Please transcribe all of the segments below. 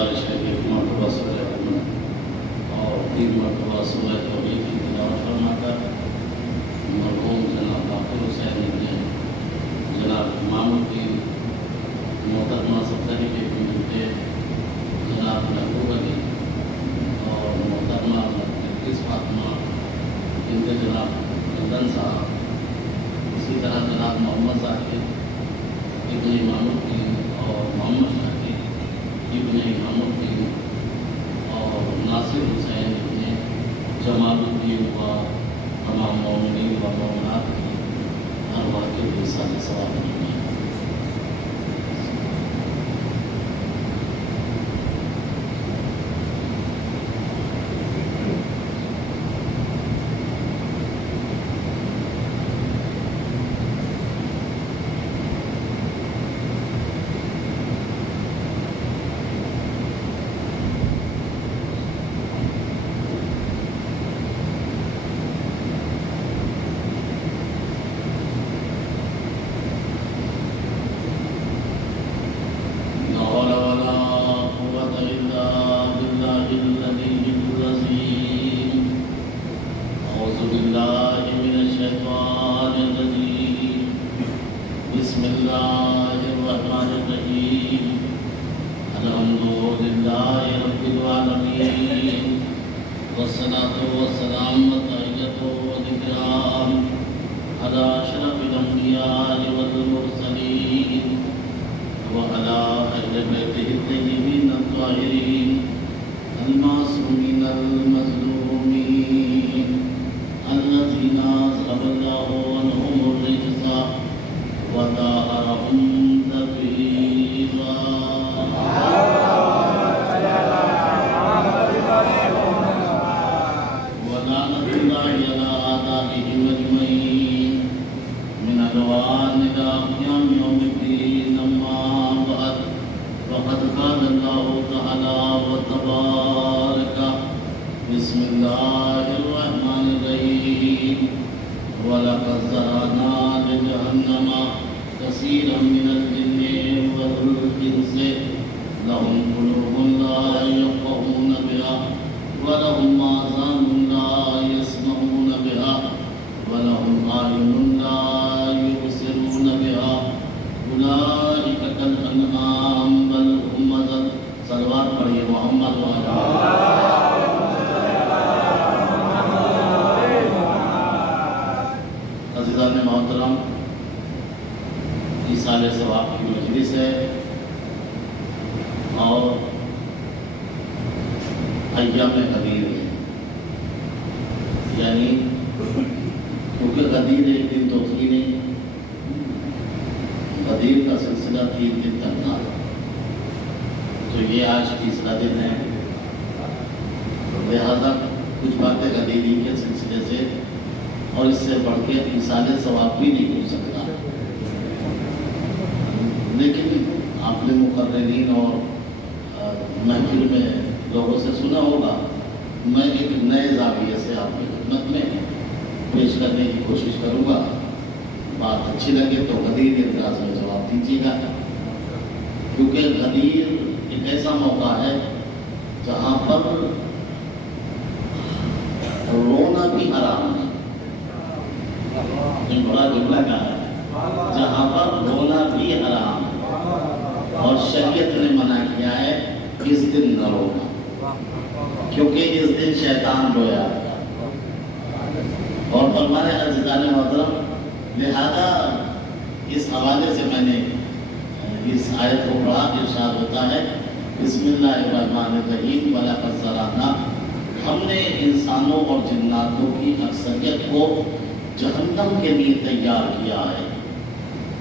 گزارش ہے کہ ایک مرتبہ سورہ احمد اور 3 مرتبہ سورہ توحید کی تلاوت فرما کر مرحوم جناب باقر حسین نے جناب امام الدین محترمہ سطحی کے بیٹے جناب محبوب علی اور محترمہ نرگس فاطمہ بنت جناب لندن صاحب، اسی طرح جناب محمد ظاہر ابن امام الدین اور محمد شاکر ابن امام الدین اور ناصر حسین ابن جمال الدین و تمام مومنین و مومنات کی ارواح کے لیے سارے ثواب نہیں ہیں۔ بسم اللہ الرحمن الرحیم الحمدللہ رب العالمین والصلاة والسلام والتحیۃ والاکرام علی اشرف الانبیاء والمرسلین وعلی اہل بیتہ الطیبین الطاہرین المعصومین المظلومین الذین اذهب اللہ عنہم الرجس وطهرهم تطهيرا ولعنة الله على أعدائهم أجمعين من الأوان إلى قيام يوم الدين، أما بعد فقد قال الله تعالى وتبارك بسم الله الرحمن الرحيم ولقد زرعنا لجهنم كثيرا من الجن والإنس لهم قلوب لا يفقهون بها ولهم آذان لا يسمعون بها ولهم أعين لا يبصرون بها أولئك كالأنعام بل هم أضل۔ صلوات پڑھیے محمد عزیزان محترم، ایصال ثواب کی مجلس ہے اور ایام غدیر ہے، یعنی کیونکہ غدیر ایک دن تو تھی نہیں، غدیر کا سلسلہ 3 دن تک تھا، تو یہ آج تیسرا دن ہے، لہذا کچھ باتیں غدیری کے سلسلے سے اور اس سے بڑھ کے ایصال ثواب بھی نہیں ہو سکتا، لیکن آپ نے مقررین اور محفل میں لوگوں سے سنا ہوگا، میں ایک نئے زاویے سے آپ کی خدمت میں پیش کرنے کی کوشش کروں گا، بات اچھی لگے تو غدیر انداز میں جواب دیجیے گا، کیونکہ غدیر ایک ایسا موقع ہے جہاں پر رونا بھی حرام ہے، یہ بڑا جملہ کا ہے، جہاں پر رونا بھی حرام ہے اور شریعت نے منع کیا ہے اس دن نہ رونا، کیونکہ اس دن شیطان رویا ہے۔ اور فرمانے عزیزان محترم، لہذا اس حوالے سے میں نے اس آیت کو پڑھا، ارشاد ہوتا ہے بسم اللہ الرحمن الرحیم وَلَقَدْ زَرَعْنَا، ہم نے انسانوں اور جناتوں کی اکثریت کو جہنم کے لیے تیار کیا ہے۔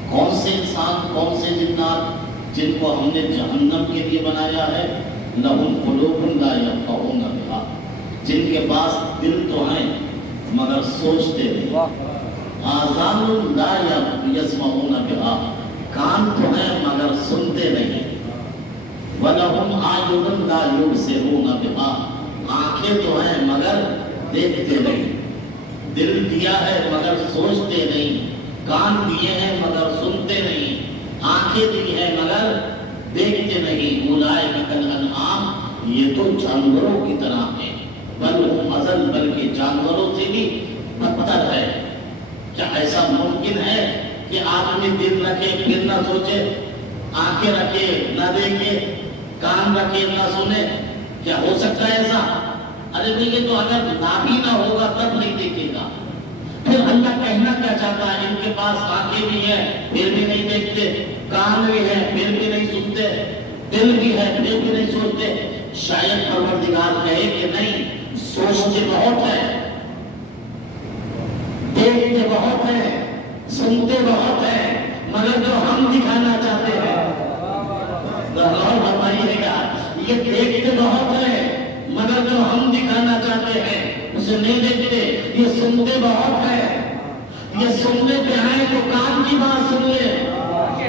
کون سے انسان، کون سے جنات جن کو ہم نے جہنم کے لیے بنایا ہے؟ لَهُمْ قُلُوبٌ لَا يَفْقَهُونَ بِهَا، جن کے پاس دل تو ہیں مگر سوچتے نہیں، آذان لا يسمعون بها، کان تو ہیں مگر سنتے نہیں، وَلَهُمْ أَعْيُنٌ لَا يُبْصِرُونَ بِهَا، آنکھیں تو ہیں مگر دیکھتے نہیں، دل دیا ہے مگر سوچتے نہیں، کان دیے ہیں مگر سنتے نہیں، آنکھیں دی ہیں مگر دیکھتے نہیں، اولئک کالانعام، یہ تو جانوروں کی طرح ہیں، بل ہم اضل، بلکہ جانوروں سے بھی بدتر ہے۔ کیا ایسا ممکن ہے کہ آدمی دل رکھے پھر نہ سوچے، آنکھیں رکھے نہ دیکھے، کان رکھے نہ سنے؟ کیا ہو سکتا ہے ایسا؟ ارے دیکھیے، تو اگر نہ بھی نہ ہوگا تب نہیں دیکھے گا۔ پھر اللہ کہنا کیا چاہتا ہے؟ ان کے پاس آنکھیں بھی ہیں پھر بھی نہیں دیکھتے، کان بھی ہے پھر بھی نہیں سنتے، دل بھی ہے پھر بھی نہیں سوچتے۔ شاید پروردگار کہے کہ نہیں، سوچتے بہت ہے، دیکھتے بہت ہے، سنتے بہت ہے، مگر جو ہم دکھانا چاہتے ہیں، غور فرمائیے گا، یہ دیکھتے بہت ہے مگر جو ہم دکھانا چاہتے ہیں اسے نہیں دیکھتے۔ یہ سنتے بہت ہے، یہ سننے پہ آئے تو کان کی بات سن لے،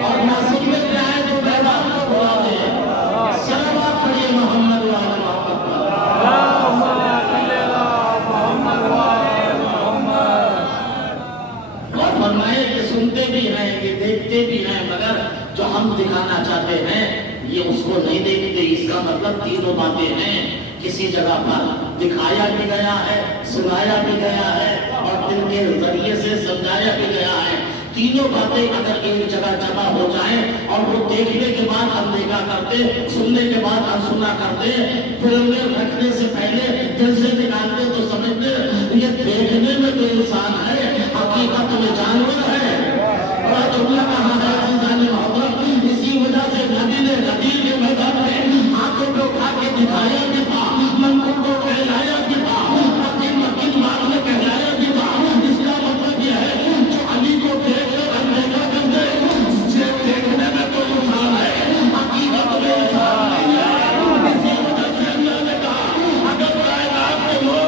اور نہ سننے پہ آئے تو بیدار کو بلا دے۔ صلوات پڑھیے محمد وآل محمد۔ اور فرمائے کہ سنتے بھی ہیں، یہ دیکھتے بھی ہیں، مگر جو ہم دکھانا چاہتے ہیں یہ اس کو نہیں دیکھتے۔ اس کا مطلب تینوں باتیں ہیں، کسی جگہ پر دکھایا بھی گیا ہے، سنایا بھی گیا ہے، اور دل کے ذریعے سے سمجھایا بھی گیا ہے۔ تینوں باتیں اگر ایک جگہ جمع ہو جائیں اور وہ دیکھنے کے بعد اندیکھا کرتے، سننے کے بعد انسنا کرتے، دل میں رکھنے سے پہلے دل سے نکالتے تو سمجھتے یہ دیکھنے میں تو انسان ہے، حقیقت میں جانور ہے۔ اور جملہ کہا ہے عزیزان محترم، اسی وجہ سے نبی نے غدیر کے میدان میں ہاتھوں کو اٹھا کے دکھایا بھی تھا، منکوں کو کہلایا بھی تھا، مکن بات میں کہلایا بھی تھا۔ اس کا مطلب یہ ہے جو علی کو دیکھ کر اندیکھا کر دے، دیکھنے میں تو انسان ہے، حقیقت میں انسان نہیں ہے۔ اسی وجہ سے اللہ نے کہا اگر کائنات کے لوگ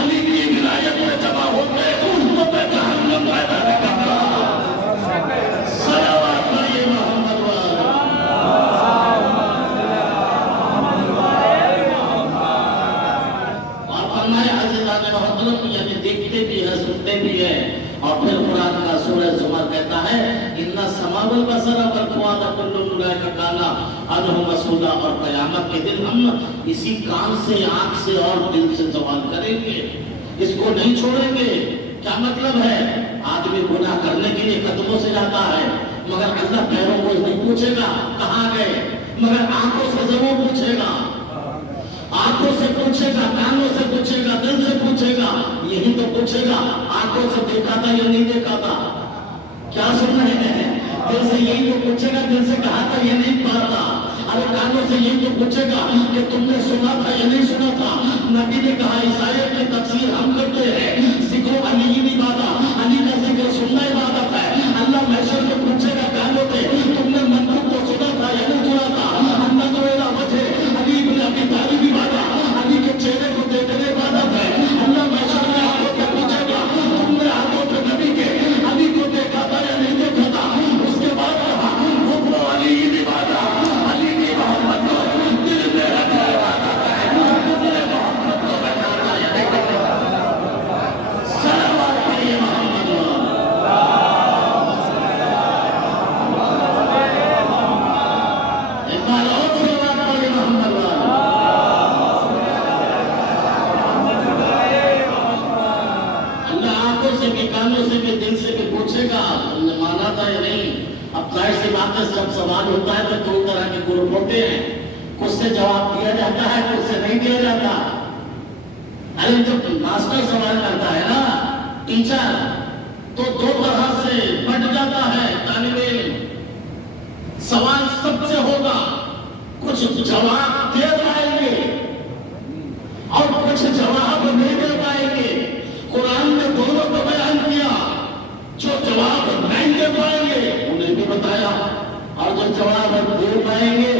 علی کی ولایت میں جمع ہوتے تو میں جہنم پیدا نہیں کرتا۔ صلوات پڑھیے محمد وآل۔ اور فرمایا عزیزان محترم، یعنی دیکھتے بھی ہیں، سنتے بھی ہیں۔ اور پھر قرآن کا سورہ زمر کہتا ہے ان السمع والبصر والفؤاد کل اولئک کان عنہ مسئولا، اور قیامت کے دن ہم اسی کان سے، آنکھ سے اور دل سے سوال کریں گے، اس کو نہیں چھوڑیں گے۔ کیا مطلب ہے؟ آدمی گناہ کرنے کے لیے قدموں سے جاتا ہے مگر اللہ پیروں کو نہیں پوچھے گا کہاں گئے، مگر آنکھوں سے ضرور پوچھے گا، آنکھوں سے پوچھے گا، کانوں سے پوچھے گا، دل سے پوچھے گا۔ یہی تو پوچھے گا آنکھوں سے دیکھا تھا یا نہیں دیکھا تھا؟ کیا سن رہے ہیں؟ دل سے یہی تو پوچھے گا، دل سے کہا تھا یا نہیں کہا تھا؟ ارے کانوں سے یہی تو پوچھے گا کہ تم نے سنا تھا یا نہیں سنا تھا؟ نبی نے کہا اس آیت کی تفسیر ہم کرتے ہیں، ذکر علی کی عبادت، علی کا ذکر سننا عبادت ہے۔ اللہ محشر میں پوچھے گا کانوں سے تم نے منطق کو سنا تھا یا نہیں سنا تھا؟ اللہ تو میرا وجہ علی ابن ابی طالب عبادت، علی کے چہرے کو دیکھنے عبادت ہے۔ اللہ محشر میں آنکھوں سے پوچھے گا تم نے آنکھوں پہ نبی کے علی کو دیکھا تھا یا نہیں دیکھا تھا؟ اس کے بعد کہا وہ علی کی عبادت، علی کی محبت کو دل میں رکھنے عبادت ہے، دل محبت کو بچانا یا نہیں کرنا۔ صلوات پڑھیے محمد ایک بار اور صلوات پڑھیے محمد اللہ آنکھوں سے بھی، کانوں سے بھی، دل سے بھی پوچھے گا تم نے مانا تھا یا نہیں۔ اب ظاہر سی بات ہے جب سوال ہوتا ہے تو دو طرح کے گروپ ہوتے ہیں، کچھ سے جواب دیا جاتا ہے، کچھ سے نہیں دیا جاتا۔ ارے جب ماسٹر سوال کرتا ہے نا، ٹیچر، تو دو طرح سے بٹ جاتا ہے طالب علم۔ سوال سب سے ہوگا، کچھ جواب دے پائیں گے اور کچھ جواب نہیں دے پائیں گے۔ قرآن نے دونوں کو بیان کیا، جو جواب نہیں دے پائیں گے انہیں بھی بتایا، اور جو جواب دے پائیں گے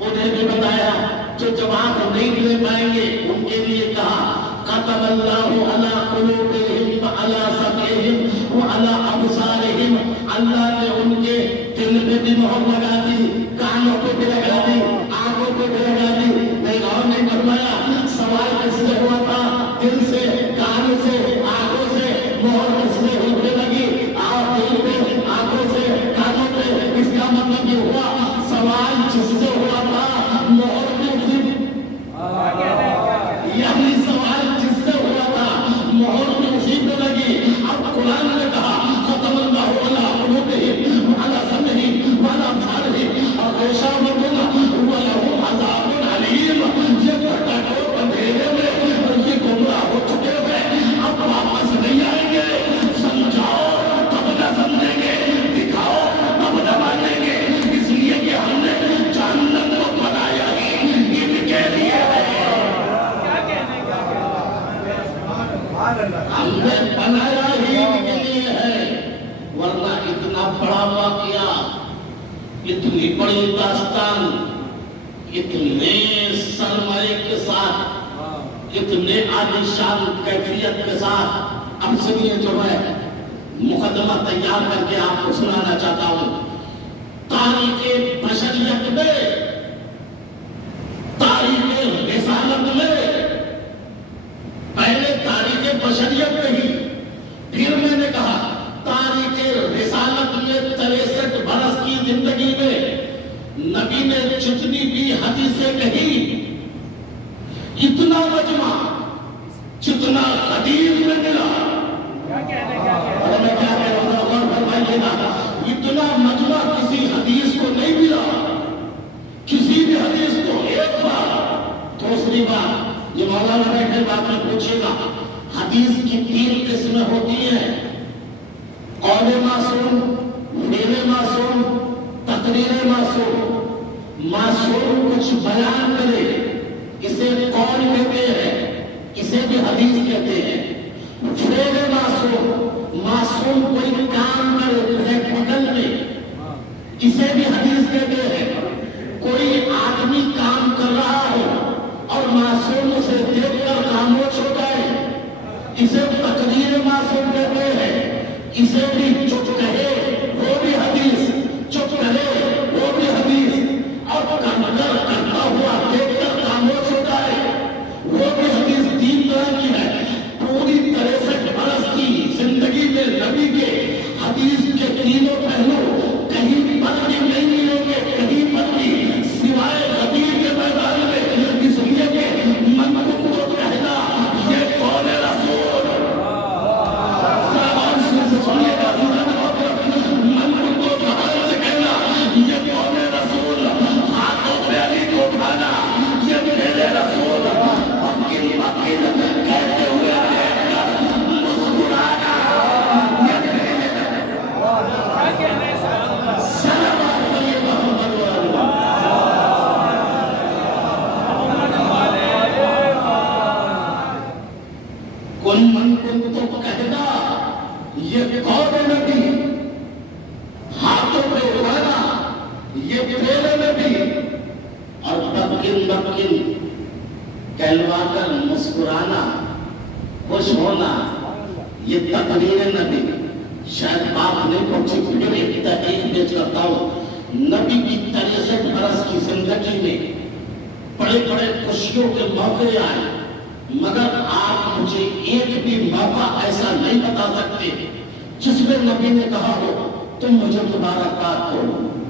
انہیں بھی بتایا۔ جو جواب نہیں دے پائیں گے ان کے لیے کہا ختم اللہ علی قلوبہم وعلی سمعہم وعلی ابصارہم، اللہ نے ان کے دل میں بھی مہر لگا دی، کانوں کو بھی لگا دی، آنکھوں کو بھی لگا دی۔ نہیں اور نہیں فرمایا سوال کس سے ہوا تھا؟ دل سے، کانوں سے، آنکھوں سے، مہر کس سے ہونے لگی؟ دل پہ، آنکھوں سے، کانوں پہ۔ اس کا مطلب یہ ہوا سوال جس ہم نے بنایا ہی ان کے لیے ہے، ورنہ اتنا بڑا واقعہ، اتنی بڑی داستان، اتنے سرمایے کے ساتھ، اتنے عالیشان کیفیت کے ساتھ، اب سنیے جو میں مقدمہ تیار کر کے آپ کو سنانا چاہتا ہوں۔ تاریخ بشریت میں، تاریخ رسالت میں، پہلے تاریخ بشریت میں ہی، پھر میں نے کہا تاریخ رسالت میں 63 برس کی زندگی میں نبی نے جتنی بھی حدیثیں کہی، اتنا مجمع جتنا حدیث میں ملا، اور میں کیا کہہ رہا ہوں غور فرمائیے گا، اتنا مجمع کسی حدیث کو نہیں ملا، کسی بھی حدیث کو ایک بار۔ دوسری بات، یہ مولانا بیٹھے بات میں پوچھے گا، حدیث کی 3 قسمیں ہوتی ہیں، قول معصوم، فعل معصوم، تقریر معصوم۔ معصوم کچھ بیان کرے، اسے قول کہتے ہیں، اسے بھی حدیث کہتے ہیں۔ فعل معصوم، معصوم کوئی کام کرے پریکٹیکل میں، اسے بھی حدیث کہتے ہیں۔ کوئی آدمی کام کر رہا ہو اور معصوم اسے دیکھ کر خاموش ہو جائے، اسے تقریر معصوم کہتے ہیں۔ اسے بھی چپ کہے وہ بھی حدیث، چپ کرے وہ بھی حدیث، اور کرتا ہوا دیکھ کر خاموش ہو جائے وہ بھی حدیث۔ 3 طرح کی ہے۔ پوری 63 برس کی زندگی میں نبی کے حدیث کے تینوں پہلو کہیں پر بھی نہیں ملیں گے، کہیں پر بھی، سوائے غدیر کے میدان میں، اس لیے کہ منطق کو کہنا یہ قول رسول، سنیے گا، منطق کو زبان سے کہنا یہ قول رسول، ہاتھوں پہ علی کو اٹھانا یہ میرے رسول، وکیل وکیل کہتے ہوئے مسکرانا یہ میرے سلام علیہ محمد کن من کن تو کہنا یہ قول نبی، ہاتھوں پہ اٹھانا یہ فعل نبی، اور بکن بکن کہلوا کر مسکرانا، خوش ہونا یہ تقریر نبی۔ شاید آپ نے کچھ پھر ایک تحقیق پیش کرتا ہوں، نبی کی 63 برس کی زندگی میں بڑے بڑے خوشیوں کے موقع آئے، مگر آپ مجھے ایک بھی موقع ایسا نہیں بتا سکتے جس میں نبی نے کہا ہو تم مجھے مبارکباد دو،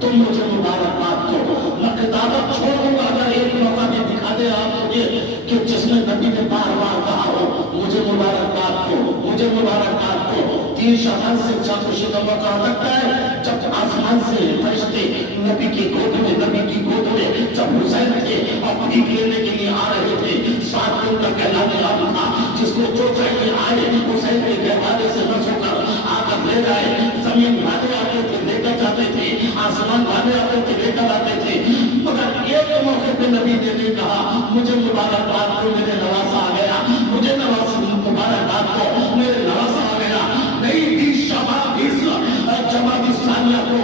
تم مجھے مبارکباد دو۔ میں کتابت چھوڑ دوں گا اگر ایک موقع میں دکھا دے آپ مجھے کہ جس میں نبی نے بار بار کہا ہو مجھے مبارکباد دو، مجھے مبارکباد دو۔ 3 شعبان سے چند خوشی کا موقع لگتا ہے جب آسمان سے فرشتے نبی کی گود میں، نبی کی گود میں جب حسین تھے اور بھیک لینے کے لیے آ رہے تھے، 7 دن کا کہلانے والا تھا، جس کو جو چاہیے آئے حسین کے گہوارے سے بس ہو کر آ کر لے جائے۔ زمین والے آتے تھے لے کر جاتے تھے، آسمان والے آتے تھے لے کر آتے تھے، مگر ایک موقع پہ نبی نے نہیں کہا مجھے مبارکباد دو میرے نواسا آ گیا، مجھے نواسا مبارکباد دو میرے نواسا آ گیا۔ نہیں 20 شعبان 20 جمادی ثانیہ کو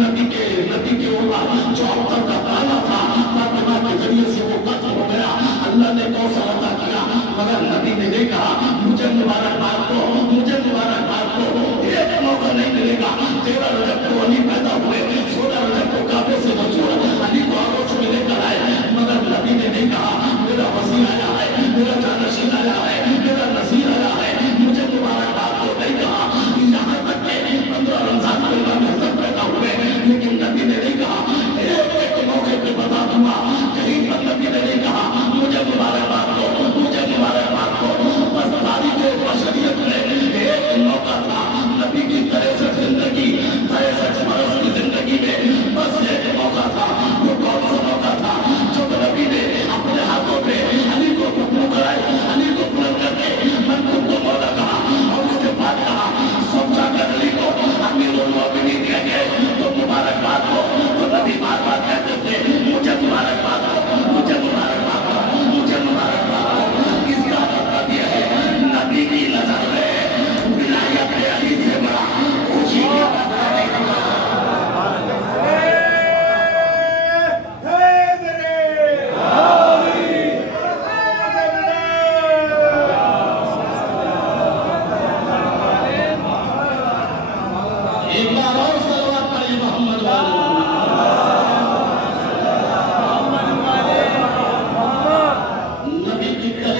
نبی کے اوپر جو ابتر کا تالا تھا فاطمہ کے ذریعے سے وہ قتل ہو گیا، اللہ نے کوثر عطا کیا، مگر نبی نے نہیں کہا مجھے مبارکباد دو، مجھے مبارکباد دو۔ ایک موقع نہیں ملے گا۔ 13 رجب کو علی پیدا ہوئے، 16 رجب کو کعبے سے مشہور علی کو آگوش میں لے کر آئے، مگر نبی نے نہیں کہا میرا وسیع آیا ہے، میرا جانشین آیا ہے، میرا نصیر آیا ہے، مجھے مبارکباد دو، نہیں کہا۔ یہاں تک کہ 15 رمضان کو امام حسن پیدا ہوئے، لیکن نبی نے نہیں کہا ایک موقع پہ بتا دوں گا، کہیں پر نبی نے نہیں کہا مجھے مبارکباد دو، مجھے مبارکباد دو۔ بس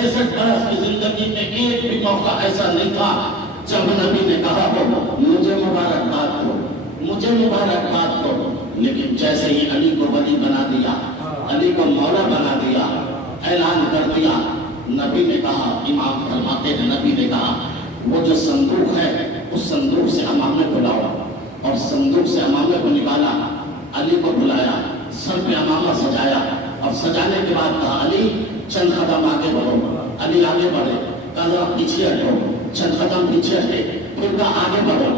63 برس کی زندگی میں ایک بھی موقع ایسا نہیں تھا جب نبی نے کہا ہو مجھے مبارکباد دو، مجھے مبارکباد دو، لیکن جیسے ہی علی کو ولی بنا دیا، علی کو مولا بنا دیا، اعلان کر دیا، نبی نے کہا، امام فرماتے ہیں نبی نے کہا وہ جو صندوق ہے اس صندوق سے امامے کو لاؤ، اور صندوق سے امامے کو نکالا، علی کو بلایا، سر پہ امامہ سجایا، اور سجانے کے بعد کہا علی چند قدم آگے بڑھو، علی آگے بڑھے، کہا ذرا پیچھے ہٹو، چند قدم پیچھے ہٹے، پھر کہا آگے بڑھو،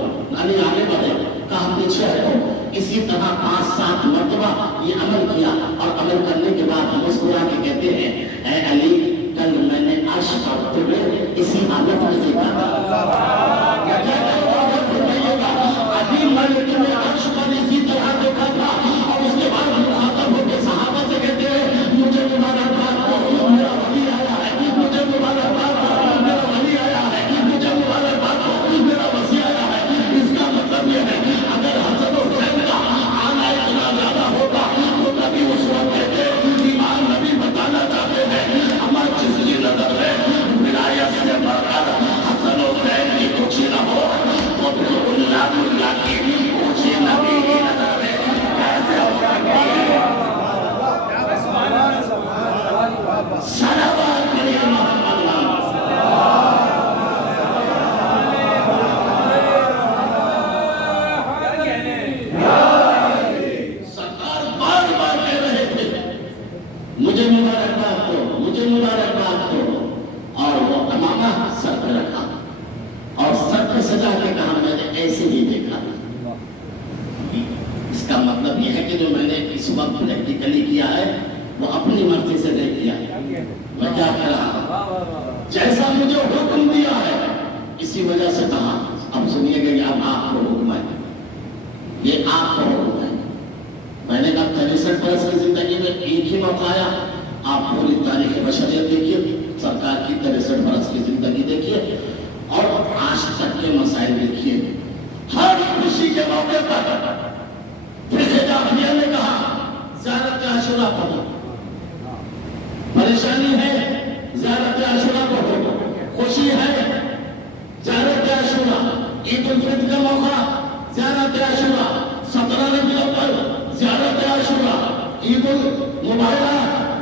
علی آگے بڑھے، کہا پیچھے ہٹو، اسی طرح 5-7 مرتبہ یہ عمل کیا، اور عمل کرنے کے بعد مسکرا کے کہتے ہیں اے علی کل میں نے عرش پر تمہیں اسی حالت میں دیکھا علی میں نے تمہیں عرش پر اسی طرح دیکھا تھا، اور اس کے بعد مخاطب ہو کے صحابہ سے کہتے ہیں مجھے مبارکباد دو، میرا ولی آیا ہے، مجھے مبارکباد دو، میرا ولی آیا ہے، مجھے مبارکباد دو، میرا وصی آیا ہے۔ اس کا مطلب یہ ہے اگر حسن حسین کا آنا اتنا زیادہ ہوگا تو نبی اس وقت کہتے ایمان نبی بتانا چاہتے ہیں ہمارا جسمی نظر ہے ولایت سے بڑھ کر حسن حسین کی کچھ نہ ہو تو پھر اللہ اللہ کی کچھ نبی کی نظر ہے کیسے ہو سکتی ہے؟ صلوات علی محمد سرکار بار بار کہہ رہے تھے مجھے مبارکباد دو، مجھے مبارکباد دو، اور وہ امامہ سر پہ رکھا اور سر پہ سجا کے کہا میں نے ایسے ہی دیکھا۔ اس کا مطلب یہ ہے کہ جو میں نے اس وقت پریکٹیکلی کیا ہے وہ اپنی مرضی سے نہیں کیا ہے، میں کیا کہہ رہا ہوں جیسا مجھے حکم دیا ہے اسی وجہ سے کہا۔ اب سنیے گا یہ اب آپ کو حکم ہے، یہ آپ کو حکم ہے۔ میں نے کہا 63 برس کی زندگی میں ایک ہی موقع آیا، آپ پوری تاریخ بشریت دیکھیے، سرکار کی 63 برس کی زندگی دیکھیے اور آج تک کے مسائل دیکھیے، ہر خوشی کے موقع پر فقہ جعفریہ نے کہا زیارت عاشورہ پڑھو، پریشانی ہے زیارت عاشورہ پڑھو، خوشی ہے زیارت عاشورہ، عید الفطر کا موقع زیارت عاشورہ، 17 ربیع الاول زیارت عاشورہ، عید المبارکہ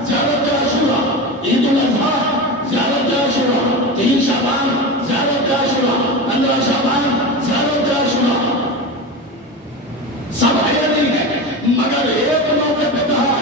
زیارت عاشورہ، عید الاضحیٰ زیارت عاشورہ، 3 شعبان زیارت عاشورہ، 15 شعبان زیارت عاشورہ، سب ہے نہیں ہے، مگر ایک موقع پہ کہا،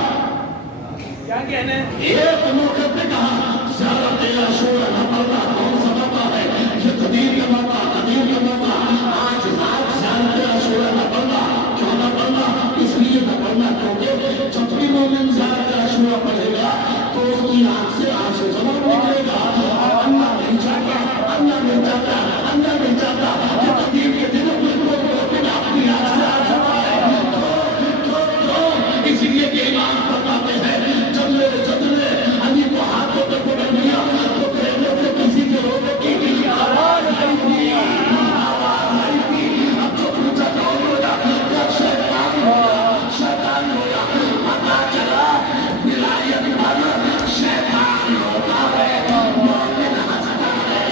ایک موقع پہ کہا زیارت عاشورہ نہ پڑھنا کون سا موقع ہے؟ یہ قدیم کا موقع، قدیم کا موقع، آج رات زیارت عاشورہ نہ پڑھنا، کیوں نہ پڑھنا؟ اس لیے نہ پڑھنا کیونکہ جب بھی مومن زیارت عاشورہ پڑھے گا تو اس کی آنکھ سے آنسو ضرور نکلے گا، اور اللہ نہیں چاہتا، اللہ نہیں چاہتا، اللہ نہیں چاہتا کہ قدیم کے دنوں میں کوئی مومن اپنی آنکھ سے آنسو آئے، اسی لیے کہ امام فرماتے ہیں جب میرے جد نے علی کو ہاتھوں پہ پکڑ لیا تو پھیلے سے کسی کے رونے کی آواز آئی تھی، آواز آئی تھی، اب جو پوچھا کون ہویا؟ کیا شیطان ہویا؟ شیطان ہویا، پتا چلا ولایت پر شیطان ہوتا ہے، مومن ہنستا ہے۔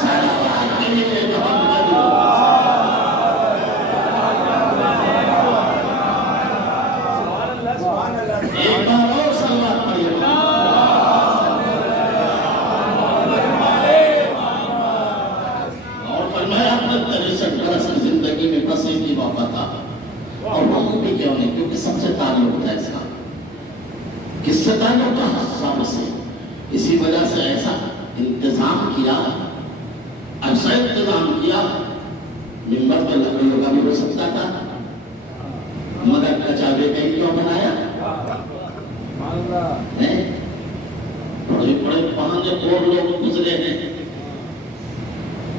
صلوات علی محمد ایک بار اور صلوات پڑھیے۔ اور فرمایا اپنے 63 برس کی زندگی میں بس ایک ہی موقع تھا، اور وہ بھی کیوں نہیں؟ کیونکہ سب سے تعلق تھا اس کا، کس سے تعلق تھا؟ سب سے، اسی وجہ سے ایسا انتظام کیا، ایسا انتظام کیا، منبر پہ لکڑیوں کا بھی ہو سکتا تھا مگر کچابے کا ہی کیوں بنایا؟ بڑے بڑے پانچ اور لوگ گزرے ہیں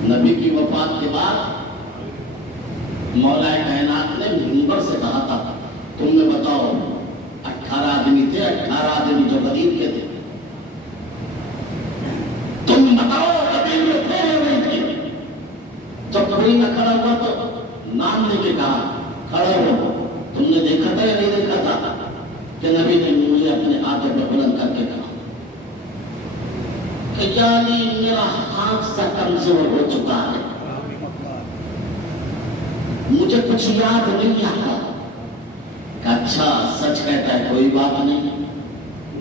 نبی کی وفات کے بعد، مولا کائنات نے منبر سے کہا تھا تم نے بتاؤ 18 آدمی تھے، 18 آدمی جو غریب کے تھے، تم بتاؤ غریب میں تھے یا نہیں تھے؟ جب کوئی نہ کھڑا ہوا تو نام لے کے کہا کھڑے ہو، تم نے دیکھا تھا یا نہیں دیکھا تھا کہ نبی نے مجھے اپنے ہاتھوں پہ بلند کر کے کہا کہ یعنی میرا حافظہ کمزور ہو چکا ہے، مجھے کچھ یاد نہیں آتا. کہ اچھا سچ کہتا ہے کوئی بات نہیں،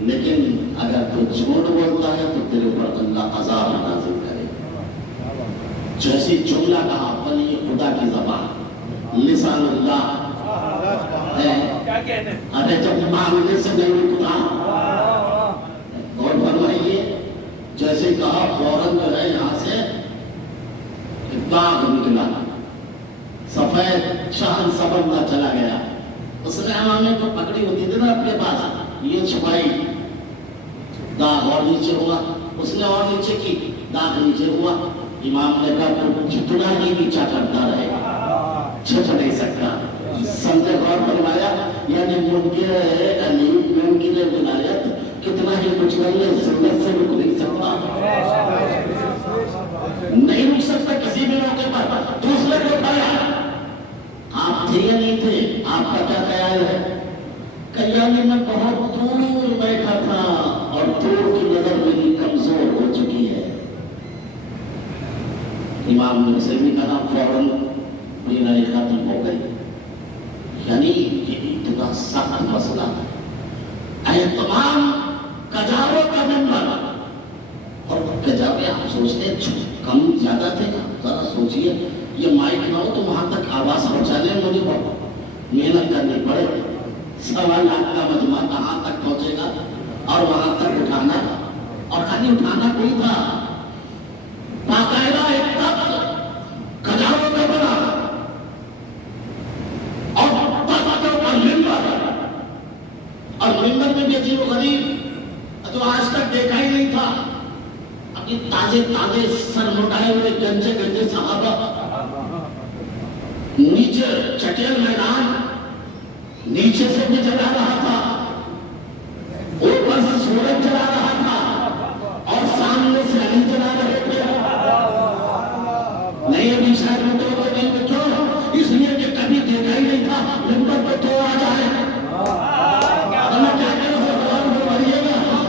لیکن اگر تو جھوٹ بولتا ہے تو تیرے اوپر اللہ عذاب نازل کرے. جیسی جملہ کہا ولی خدا کی زبان لسان اللہ ہے. ارے جب مانگنے سے نہیں رکتا. اور فرمائیے جیسے کہا فوراً جو ہے یہاں سے داغ نکلا، سفید شان سبندہ چلا گیا. اس نے امامے کو پکڑی ہوتی تھی نا اپنے پاس، یہ چھپائی، داغ اور نیچے ہوا. اس نے اور نیچے کی، داغ نیچے ہوا. امام نے کہا تو جتنا ہی نیچا کرتا رہے چھپ نہیں سکتا. سمجھے غور فرمایا، یعنی منکر علی ممکن ولایت کتنا ہی کچھ کر لے ذلت سے رک نہیں سکتا، نہیں رک سکتا کسی بھی موقع پر. دوسرے کو اٹھایا، آپ تھے یا نہیں تھے، آپ کا کیا خیال ہے؟ کہ یعنی میں بہت دور بیٹھا تھا اور دور کی نظر میری کمزور ہو چکی ہے. امام نے اسے بھی کہا فوراً میرا ختم ہو گئی. یعنی یہ اتنا سخت مسئلہ ہے. اے تمام کجاووں کا ممبر، اور کجاوے آپ سوچتے ہیں کم زیادہ تھے نا، ذرا سوچئے یہ مائک نہ ہو تو وہاں تک آواز پہنچانے مجھے بہت محنت کرنی پڑے. 1.25 لاکھ کا مجمع کہاں تک پہنچے گا اور وہاں تک اٹھانا، اور خالی اٹھانا کوئی تھا، باقاعدہ ایک تخت کجاووں کا بنا اور تخت کے اوپر ممبر، اور ممبر میں بھی عجیب و غریب جو آج تک دیکھا ہی نہیں تھا. ابھی تازے تازے سر مٹائے ہوئے گنجے گنجے صحابہ، نیچے چٹیل میدان، نیچے سے بھی جلا رہا تھا، اوپر سے سورج جلا رہا تھا، اور سامنے سے علی جلا رہے تھے. نہیں ابھی شاید میں تو نہیں، کیوں؟ اس لیے کہ کبھی دیکھا ہی نہیں تھا. ممبر پہ تو آ جائے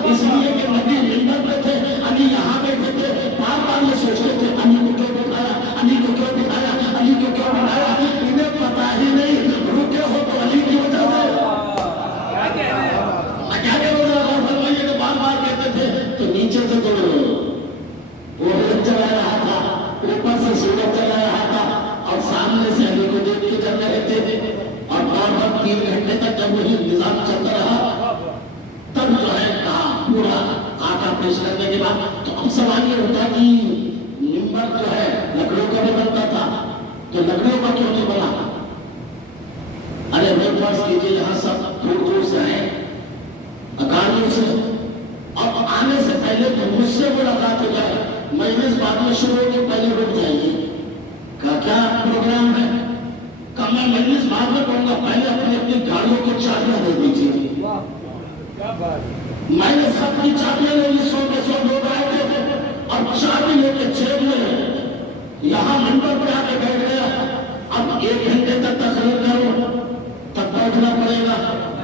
اس لیے کہ نبی ممبر پہ تھے، علی یہاں بیٹھے تھے. بار بار یہ سوچتے تھے علی کو کیوں بٹھایا، علی کو کیوں بٹھایا، علی کو کیوں بٹھایا. انہیں پتا ہی نہیں رکے ہو تو علی کی وجہ سے. میں کیا کہوں گا، اور فرمائیے کہ بار بار کہتے تھے تو نیچے سے تو وہ چلا رہا تھا، اوپر سے سورج چلا رہا تھا، اور سامنے سے علی کو دیکھ کے چل رہے تھے. اور بار بار 3 گھنٹے تک جب وہی نظام چلتا رہا، تب جو ہے کہا پورا آٹا پیش کرنے کے بعد. تو اب سوال یہ ہوتا کہ ممبر جو ہے لکڑیوں کا بھی بنتا تھا، تو لکڑیوں کا کیوں نہیں بنا؟ ارے بھائی فرض کیجیے یہاں سب دور دور سے آئے، گاڑیوں سے، اب آنے سے پہلے تو مجھ سے ملاقات ہو جائے، مجلس بعد میں شروع ہوگی، پہلے رک جائیے. کیا پروگرام ہے؟ کہ میں مجلس بعد میں کروں گا، پہلے اپنی اپنی گاڑیوں کی چابیاں دے دیجیے. میں نے سب کی چابیاں لے لی، 100 لوگ آئے تھے، اور چابی لے کے جیب میں یہاں منبر پہ آ کے بیٹھ گیا. اب 1 گھنٹے تک تقریر کرو تب بیٹھنا پڑے گا،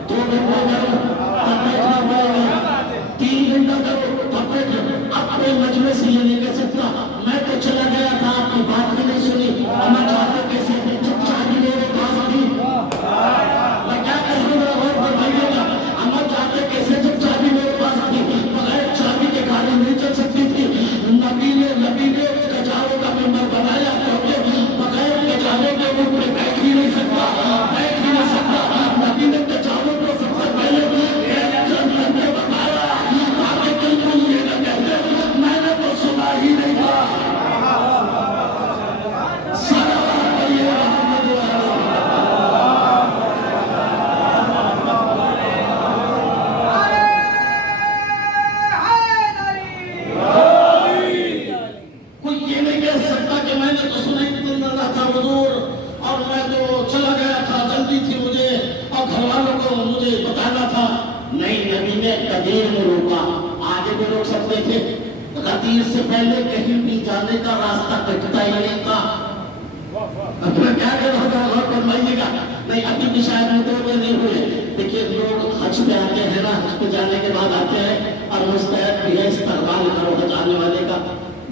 2 گھنٹے کرو تب بیٹھنا پڑے گا، 3 گھنٹہ کرو تب بیٹھنا. اب کوئی مجلس یہ نہیں کہہ سکتا میں تو چلا گیا تھا، آپ کی بات بھی نہیں سنی، میں چاہتا کیسے جب چابی میرے پاس تھی. میں کیا کہوں گا، اور بتائیے گا ہم چاہتے کیسے جب چابی میرے پاس تھی، بغیر چابی کے گاڑی نہیں چل سکتی تھی. نبی نے کجاووں کا ممبر بنایا، بغیر کجاووں کے اوپر بیٹھ ہی نہیں سکتا، بیٹھ ہی نہیں سکتا. نبی نے کجاووں کو سب سے پہلے بتایا تاکہ بالکل یہ نہ کہتے میں نے تو سنا ہی نہیں تھا. غدیر سے پہلے کہیں بھی جانے کا راستہ کٹتا ہی نہیں تھا. اپنا کیا کر رہا تھا اور فرمائیے گا. نہیں ابھی بھی شاید متوجہ نہیں ہوئے. دیکھیے لوگ حج پہ آتے ہیں نا، حج پہ جانے کے بعد آتے ہیں اور مستعد بھی ہے استقبال کرو حج آنے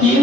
3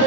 2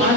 5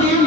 3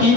3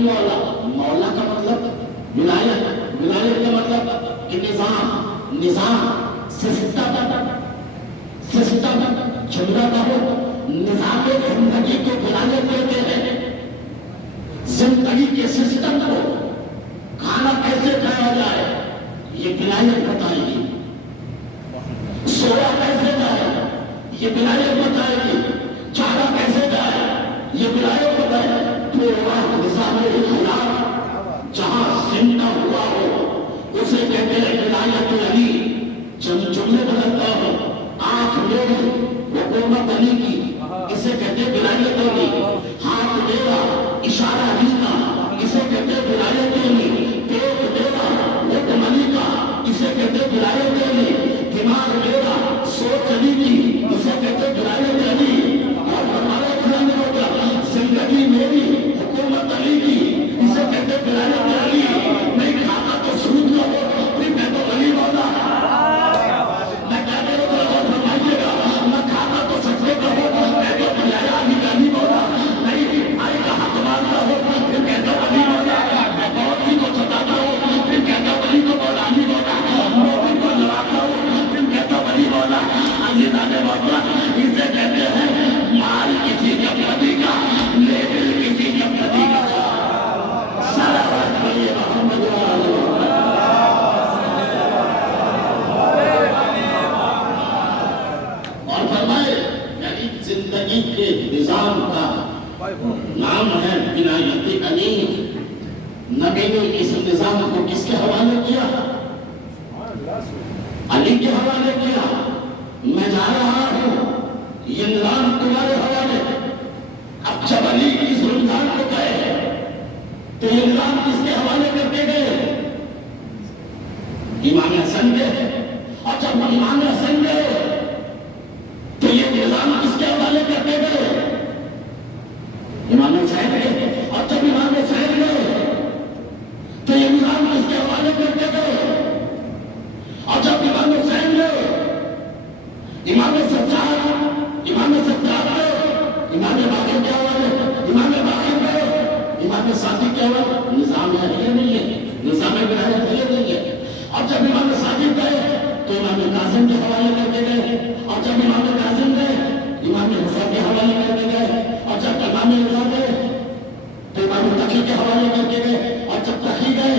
مولا، مولا کا مطلب ولایت، ولایت کا مطلب کہ نظام، نظام سسٹم، سسٹم چلتا تھا وہ نظام زندگی کو ولایت دیتے ہیں، زندگی کے سسٹم کو، کھانا کیسے کھایا جائے یہ ولایت بتائے گی، سویا کیسے جائے یہ ولایت بتائے گی، چاہا کیسے جائے یہ ولایت بتائے گی۔ پورا نظام حیات جہاں زندہ ہوا ہو اسے کہتے ہیں ولایت علی۔ جب جملے بدلتا ہو آنکھ میری حکومت علی کی، اسے کہتے ہیں ولایت علی۔ ہاتھ میرا اشارہ علی کا، اسے کہتے ہیں ولایت علی۔ پیٹ میرا حکم علی کا، اسے کہتے ہیں ولایت علی۔ دماغ میرا سوچ علی کی، اسے کہتے ہیں ولایت علی۔ اور ہمارے زندگی میری حکومت علی کی، اسے کہتے ہیں ولایت علی۔ نہیں کھاتا تو سود کا ہو پھر میں تو علی مولا، میں کہتے ہوں تو فرمائیے گا، میں کھاتا تو سچے کا ہو میں تو علی کا علی مولا، نہیں بھائی کا حق مانتا ہو پھر کہتا ہوں علی مولا، میں بہت سی کو ستاتا ہوں پھر کہتا ہوں علی کو مولا، علی مولا، مومن کو لڑاتا ہوں پھر کہتا ہوں علی مولا۔ عزیزان مولا، اسے کہتے ہیں مال کسی کا پتی کا، لیبل کسی کا پتی کا۔ صلوات پڑھیے محمد اور فرمائے یعنی زندگی کے نظام کا نام ہے ولایت علی۔ نبی نے اس نظام کو کس کے حوالے کیا؟ علی کے حوالے کیا۔ میں جا رہا ہوں یہ نظام تمہارے حوالے۔ اب جب علی کس رمضان کو گئے تو یہ نظام کس کے حوالے کرتے گئے؟ امام حسن گئے۔ اور جب امام حسن گئے تو یہ نظام کس کے حوالے کرتے گئے؟ امام حسین گئے۔ اور جب امام حسین گئے تو یہ نظام کس کے حوالے کرتے گئے؟ اور جب امام حسین گئے امام سجاد، امام سجاد گئے، امام باقر کے حوالے، امام باقر گئے، امام صادق کے حوالے۔ نظام ہے یہ نہیں ہے، نظام ولایت یہ نہیں ہے۔ اور جب امام صادق گئے تو امام کاظم کے حوالے کر کے گئے، اور جب امام کاظم گئے امام حسن کے حوالے کر کے گئے، اور جب امام رضا گئے تو امام تقی کے حوالے کر کے گئے، اور جب تقی گئے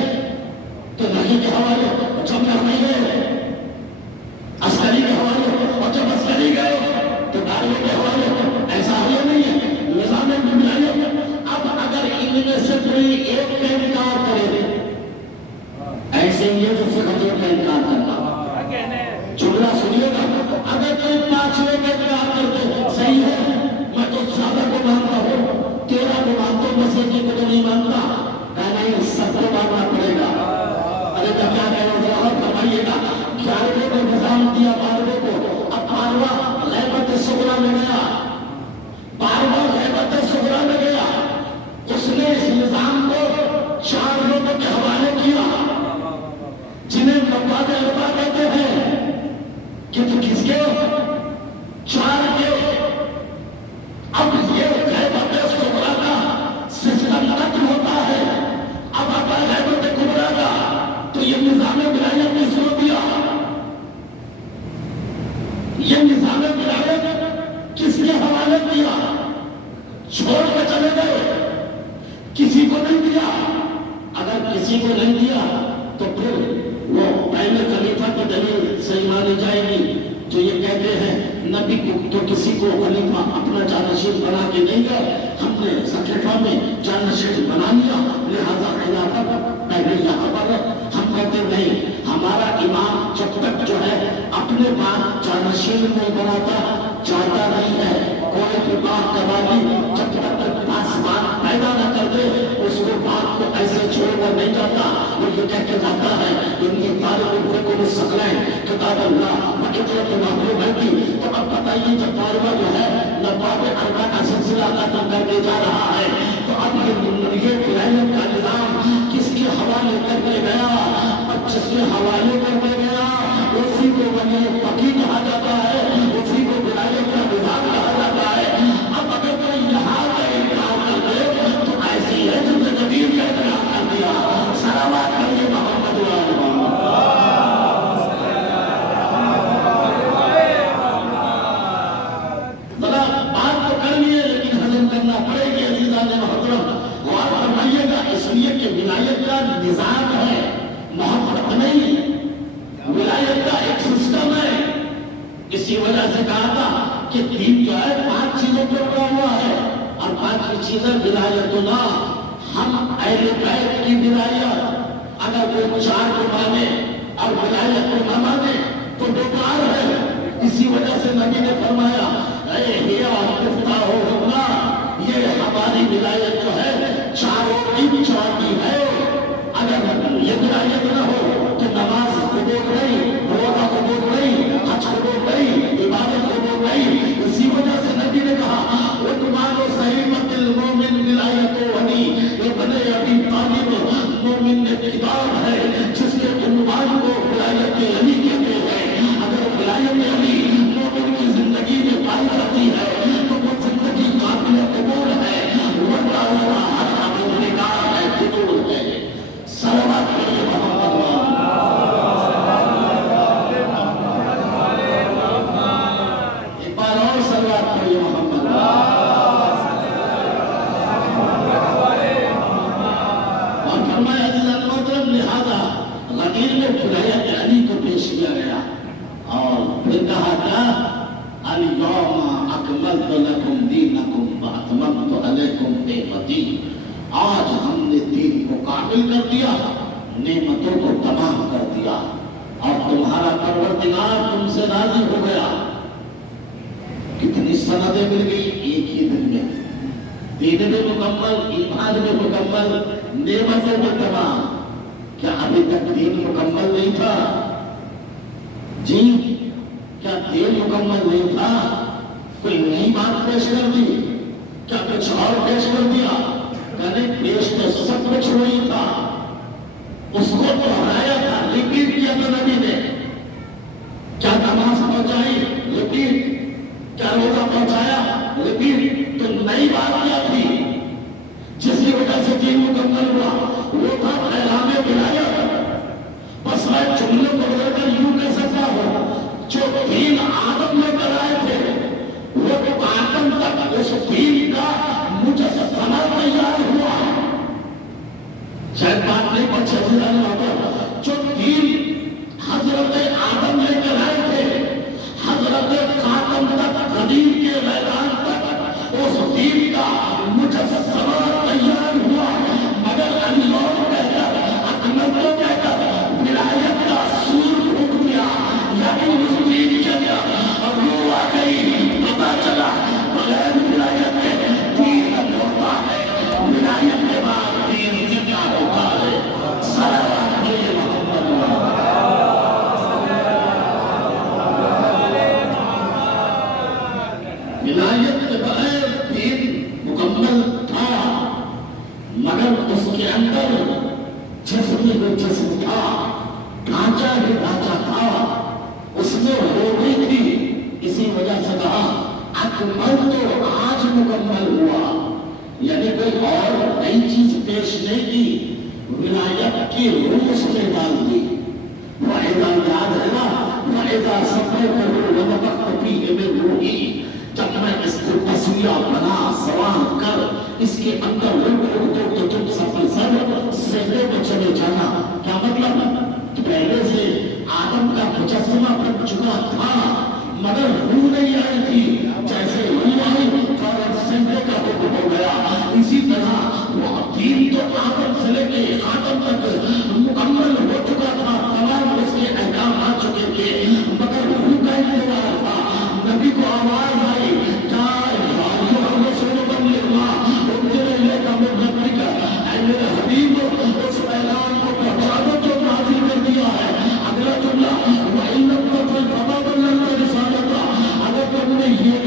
تو نقی کے حوالے، جب نقی گئے عسکری کے حوالے، اور جب عسکری گئے تو داروے کے حوالے۔ ایسا ہو نہیں ہے نظام ولایت۔ اب اگر ان میں سے کوئی ایک کا انکار کرے، ایسے ہی ہے جو فقط کا انکار کرنا، جملہ سنیے گا، اگر کوئی پانچویں کا انکار کر دے صحیح ہے میں تو زیادہ کو مانتا ہوں، تیرہ کو مانتا ہوں، بس ایک کو نہیں مانتا، نہیں سب کو ماننا پڑے گا۔ ارے کیا کہہ رہا ہوں فرمائیے گا۔ 11ویں کو نظام دیا 12ویں کو، اب 12واں غیبت صغریٰ میں گیا، 12واں غیبت صغریٰ میں گیا، اس نے اس نظام کو 4 لوگوں کے حوالے کیا جنہیں مباد اربا کہتے ہیں۔ کس کے؟ 4 کے۔ اب یہ غیبت صغریٰ کا سسٹم ختم ہوتا ہے، اب آتا ہے غیبت کبریٰ کا، تو یہ نظام ولایت کس کو دیا؟ یہ نظام ولایت کس کے حوالے کیا؟ چھوڑ کے چلے گئے، کسی کو نہیں دیا۔ اگر کسی کو نہیں دیا تو پھر وہ پہلے خلیفہ کی دلیل صحیح مانی جائے گی جو یہ کہتے ہیں نبی کو تو کسی کو خلیفہ اپنا جانشین بنا کے نہیں گئے، ہم نے خلیفہ میں جانشین بنا لیا لہذا خلافت پہلے یہاں پر ہے۔ ہم کہتے نہیں، ہمارا امام جب تک جو ہے اپنے بعد جانشین نہیں بناتا جاتا نہیں ہے، کوئی بھی بات کروائی جب تک آسمان پیدا نہ کر دے اس کو بات کو ایسے چھوڑ کر نہیں جاتا، وہ یہ کہہ کے جاتا ہے ان کی طالب کو سکلیں کتاب اللہ مقدرت محبوب ہے کی۔ تو اب بتائیے جب طالبہ جو ہے نباب اربع کا سلسلہ ختم کرنے جا رہا ہے تو اب یہ ولایت کا نظام کس کے حوالے کرنے گیا؟ اب جس کے حوالے کرنے گیا اسی کو ولی فقی کہا جاتا ہے، اسی کو ولایت کا نظام کہا جاتا ہے۔ اب اگر کوئی یہاں کا انکار کر دے تو ایسی ہے جیسے نبی نظام ہے، محبت نہیں، ولایت کا ایک سسٹم ہے۔ اسی وجہ سے کہا تھا کہ دین جو ہے 5 چیزوں پر اڑا ہوا ہے، اور 5 چیزیں ولایتنا، ہم اہل بیت کی ولایت، اگر کوئی 4 کو مانے اور ولایت کو نہ مانے تو بیکار ہے۔ اسی وجہ سے نبی نے فرمایا اے ہیا تفتح یہ ہماری ولایت جو ہے 4 کی چوٹی ہے۔ اگر یہ ولایت نہ ہو تو نماز قبول نہیں، روزہ قبول نہیں، حج قبول نہیں، عبادت قبول نہیں۔ اسی وجہ سے نبی نے کہا عثمان و صحیفۃ المومن ولایت ونی، ابن ابی طالب مومن نے کتاب ہے جس کے عنوان کو ولایت علی کہتے ہیں۔ اگر ولایت علی مومن کی زندگی میں پائی جاتی ہے تو وہ زندگی قابل قبول ہے، ورنہ اس کا ہر عمل بیکار ہے، فضول ہے۔ صلوات پڑھیے محمد ایک بار اور صلوات پڑھیے محمد۔ اور فرمایا عزیزان محترم لہذا غدیر میں ولایت علی کو پیش کیا گیا، اور پھر کہا کیا الیوم اکملت لکم دینکم واتممت علیکم نعمتی، آج ہم نے دین کو کامل کر دیا، نعمتوں کو تمام کر دیا، اور تمہارا پروردگار تم سے راضی ہو گیا۔ کتنی سندیں مل گئی ایک ہی دن میں، دین میں مکمل، ایمان میں مکمل، نعمتوں میں تمام۔ کیا ابھی تک دین مکمل نہیں تھا؟ جی کیا دین مکمل نہیں تھا؟ کوئی نئی بات پیش کر دی؟ کیا کچھ اور پیش کر دیا؟ کہنے پیش تو سب کچھ وہی تھا، اس کو دہرایا تھا، ریپیٹ کیا تھا نبی نے۔ کیا نماز پہنچائی؟ ریپیٹ۔ کیا روزہ پہنچایا؟ ریپیٹ۔ تو نئی بات کیا تھی جس کی وجہ سے دین مکمل ہوا؟ وہ تھا اعلان ولایت۔ بس میں جملوں کو بدل کر یوں کہہ سکتا ہوں، جو دین آدم میں کرائے تھے وہ آدم تک اس دین کا مجسمہ تیار ہوا۔ شاید بات نہیں پہنچی عزیزان محترم، جو دین حضرت آدم لے کر آئے تھے، حضرت آدم تک قدیم کے میدان تک اس دین کا مجسمہ تیار ہوا، مگر اللہ کہہ کر اکملت کہہ کر ولایت کا سور پھونک دیا، یعنی اس دین کے اندر اور روح آ گئی، پتہ چلا بغیر ولایت کے دین ہوتا ہے، ولایت کے بعد دین زندہ ہوتا ہے۔ صلوات پڑھیے محمد۔ ولایت کے بغیر دین مکمل تھا، مگر اس کے اندر جسم ہی جسم تھا، ڈھانچہ ہی ڈھانچہ تھا، اس میں ہو گئی تھی۔ اسی وجہ سے کہا اکمل تو آج مکمل ہوا، یعنی کوئی اور نئی چیز پیش نہیں کی، ولایت کی روح اس میں ڈال دی۔ وَإِذَا یاد ہے نا وَإِذَا سَمَّيْتَهُ وَنَفَخْتُ فِيهِ مِنْ رُوحِي، جب میں اس کو تصویہ بنا سوار کر اس کے اندر تو تم سب سجدے میں چلے جانا۔ کیا مطلب؟ پہلے سے آدم کا مجسمہ بن چکا تھا مگر روح نہیں آئی تھی، جیسے روح آئی فوراً سجدے کا حکم ہو گیا۔ اسی طرح وہ دین تو آدم سے لے کے آدم تک مکمل ہو چکا تھا، تمام اس کے احکام آ چکے تھے، مگر روح کا انتظار تھا۔ نبی کو آواز آئی کیا رسول اللہ انزل الیک من ربک، اے میرے حبیب اس اعلان کو پہنچا دو جو نازل کر دیا ہے۔ اگلا جملہ وَإِن لَّمْ تَفْعَلْ فَمَا بَلَّغْتَ رِسَالَتَهُ، اگر تم نے یہ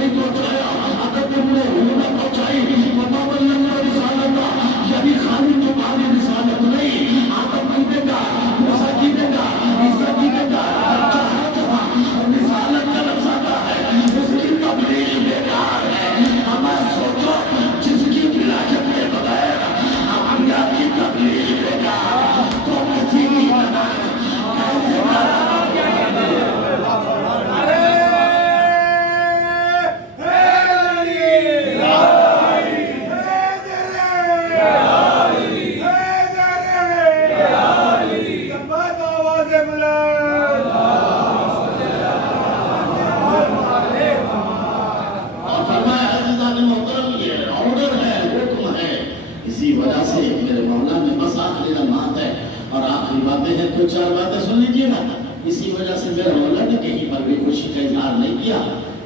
اور آخری باتیں ہیں تو 4 باتیں سن لیجیے گا. اسی وجہ سے میرا مولا نے کہیں پر بھی خوشی کا اظہار نہیں کیا،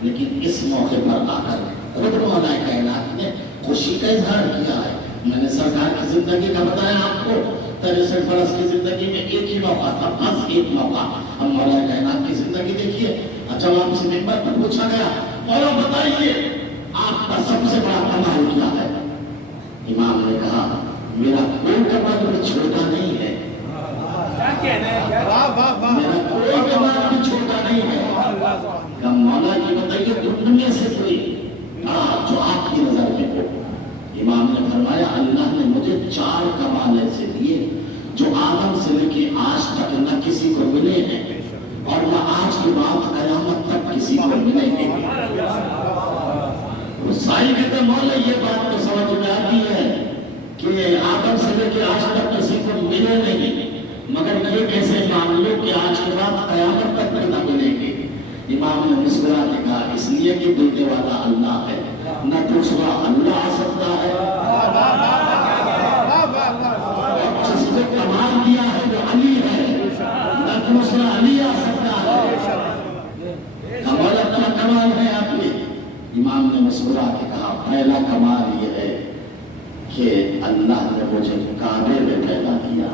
لیکن اس موقع پر آ کر خود مولا کائنات نے خوشی کا اظہار کیا ہے. میں نے سرکار کی زندگی کا بتایا آپ کو، 63 برس کی زندگی میں ایک ہی موقع تھا، بس ایک موقع. اب مولا کائنات کی زندگی دیکھیے. اچھا آپ سے ممبر پر پوچھا گیا مولا بتائیے آپ کا سب سے بڑا کمال کیا ہے؟ امام نے کہا میرا کوئی کمال بھی چھوٹا نہیں ہے، میرا کوئی کمال بھی چھوٹا نہیں ہے. مولا یہ بتائیے ان میں سے کوئی جو آپ کی نظر میں ہو. امام نے فرمایا اللہ نے مجھے 4 کمال ایسے دیے جو آدم سے لے کے آج تک نہ کسی کو ملے ہیں اور نہ آج کے بعد قیامت تک کسی کو ملیں گے. سائل کہتے ہیں مولا یہ بات تو سمجھ میں آتی ہے کہ آدم سے لے کے آج تک کسی کو ملے نہیں، مگر یہ کیسے مان لو کہ آج کے بعد قیامت تک نہ ملیں گے؟ امام نے مسکرا کے کہا اس لیے کہ دینے والا اللہ ہے، نہ دوسرا اللہ آ سکتا ہے. جس کو کمال دیا ہے وہ علی ہے، نہ دوسرا علی آ سکتا ہے. کمال اپنا کمال ہے آپ نے. امام نے مسکرا کے کہا پہلا کمال یہ ہے کہ اللہ نے مجھے کعبے میں پیدا کیا،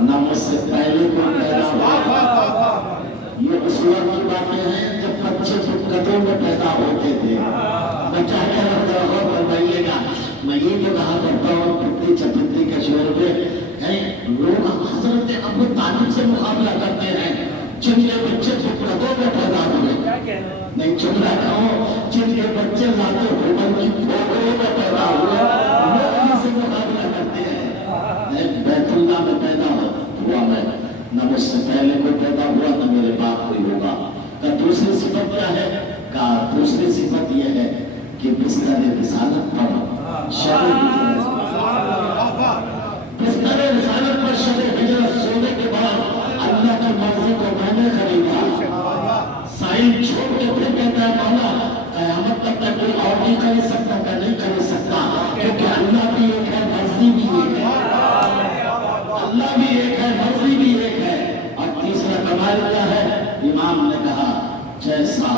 نہ مجھ سے پہلے کوئی پیدا ہوا. یہ اس وقت کی باتیں ہیں جب بچے قدوں میں پیدا ہوتے تھے. میں کیا کہہ رہا ہوں فرمائیے گا. میں یہ جو کہا کرتا ہوں پتی چپتی کے شور پہ لوگ حضرت ابو طالب سے مقابلہ کرتے ہیں جن کے بچے قدوں میں پیدا ہوئے. نہیں چن رہا ہوں جن کے بچے ذات حکم کی پھوپڑوں میں پیدا ہوئے لوگ ان سے مقابلہ کرتے ہیں. بیت اللہ میں پیدا ہوا میں، نہ مجھ سے پہلے کوئی پیدا ہوا نہ میرے بعد کوئی ہوگا. کہ دوسری صفت کیا ہے؟ کہ دوسری صفت یہ ہے کہ بستر رسالت پر شب ہجرت سونے کے بعد اللہ کی مرضی کو میں نے خریدا. سائن چھوڑ کے پھر کہتا ہے مولا قیامت تک کوئی اور نہیں کر سکتا کہ نہیں کر سکتا، کیونکہ اللہ بھی ایک ہے مرضی بھی ایک ہے، اللہ بھی ایک ہے مرضی بھی ایک ہے. اور تیسرا کمال کیا ہے؟ امام نے کہا جیسا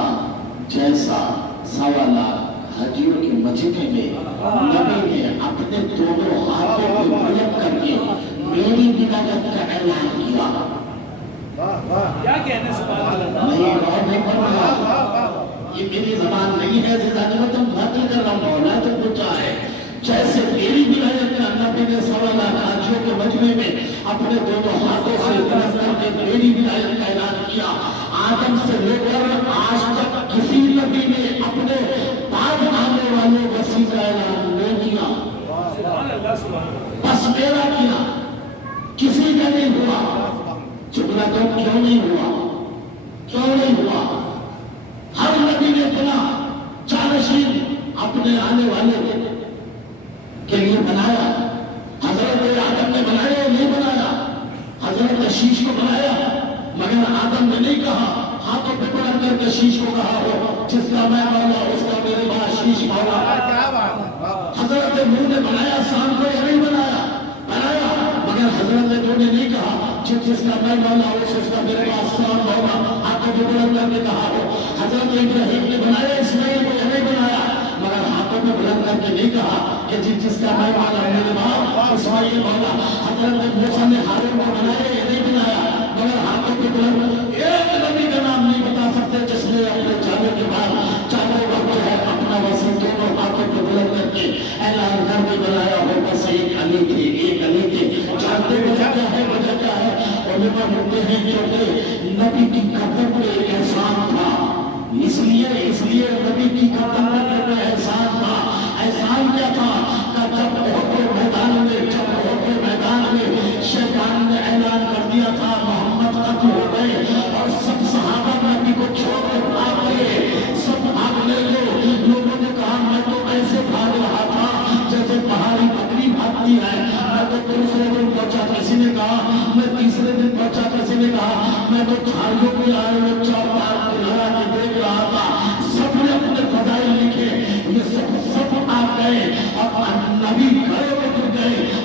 1.25 لاکھ حجیوں کے مجمع میں نبی نے اپنے دونوں ہاتھوں کو بلند کر کے میری ولادت کا اعلان کیا. کیا کہنے سبحان اللہ. نہیں اور نہیں فرمایا یہ میری زبان نہیں ہے، زیادہ میں تم باطل کر رہا ہوں. مولا تو پوچھا ہے جیسے میری ولادت کا نبی نے 1.25 لاکھ حاجیوں کے مجمع میں اپنے دونوں ہاتھوں سے بلند کر کے میری ولادت کا اعلان کیا. آدم سے لے کر آج تک کسی نبی نے اپنے بعد آنے والے وسیع کا اعلان نہیں کیا، بس میرا کیا، کسی کا نہیں ہوا. چکنا تو کیوں نہیں ہوا؟ کیوں نہیں ہوا؟ ہر نبی نے اپنا جانشین اپنے آنے والے کے لیے بنایا. حضرت آدم نے بنایا نہیں بنایا؟ حضرت شیش کو بنایا، مگر آدم نے نہیں کہا ہاتھوں پہ پکڑ کر کے شیش کو کہا ہو جس کا میں مولا اس کا میرے بعد شیش مولا. حضرت نوح نے بنایا شام کو یا نہیں بنایا؟ بنایا، مگر حضرت نوح نے نہیں کہا جس کا میں مولا اس کا میرے پاس شام مولا ہاتھوں پہ بلند کر کے کہا ہو. حضرت ابراہیم نے بنایا اسماعیل کو یا نہیں بنایا؟ مگر ہاتھوں پہ بلند کر کے نہیں کہا کہ جس کا میں مولا میرے باپ اسماعیل مولا. حضرت موسیٰ نے ہارون کو بنایا یا نہیں بنایا؟ مگر ہاتھوں پہ بلند. ایک نبی کا نام نہیں بتا سکتے جس نے اپنے جانے کے بعد چاروں وقت ہے اپنا وسیع دونوں ہاتھوں پہ بلند کر کے اعلان کر کے بنایا ہو. بس ایک علی تھے، ایک علی تھے. جانتے وجہ کیا ہے؟ وجہ کیا ہے؟ علماء ہوتے ہیں کیونکہ نبی کی قدر پہ ایک احسان تھا، اس لیے نبی کی قدر پہ احسان تھا. احسان کیا تھا؟ کہ جب احد کے میدان میں شیطان نے اعلان کر دیا تھا محمد قتل ہو گئے اور سب صحابہ نبی کو چھوڑ کر بھاگ گئے، سب بھاگ لے گئے. لوگوں نے کہا میں تو ایسے بھاگ رہا تھا جیسے پہاڑی بکری بھاگتی ہے. میں تو دوسرے دن پہنچا، کسی نے کہا میں تیسرے دن پہنچا، کسی نے کہا میں تو جھاڑیوں کے آئے ہوئے چوپار لگا کے دیکھ رہا تھا. سب نے اپنے فضائل لکھے، یہ سب آ گئے اور نبی گھروں میں گر گئے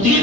3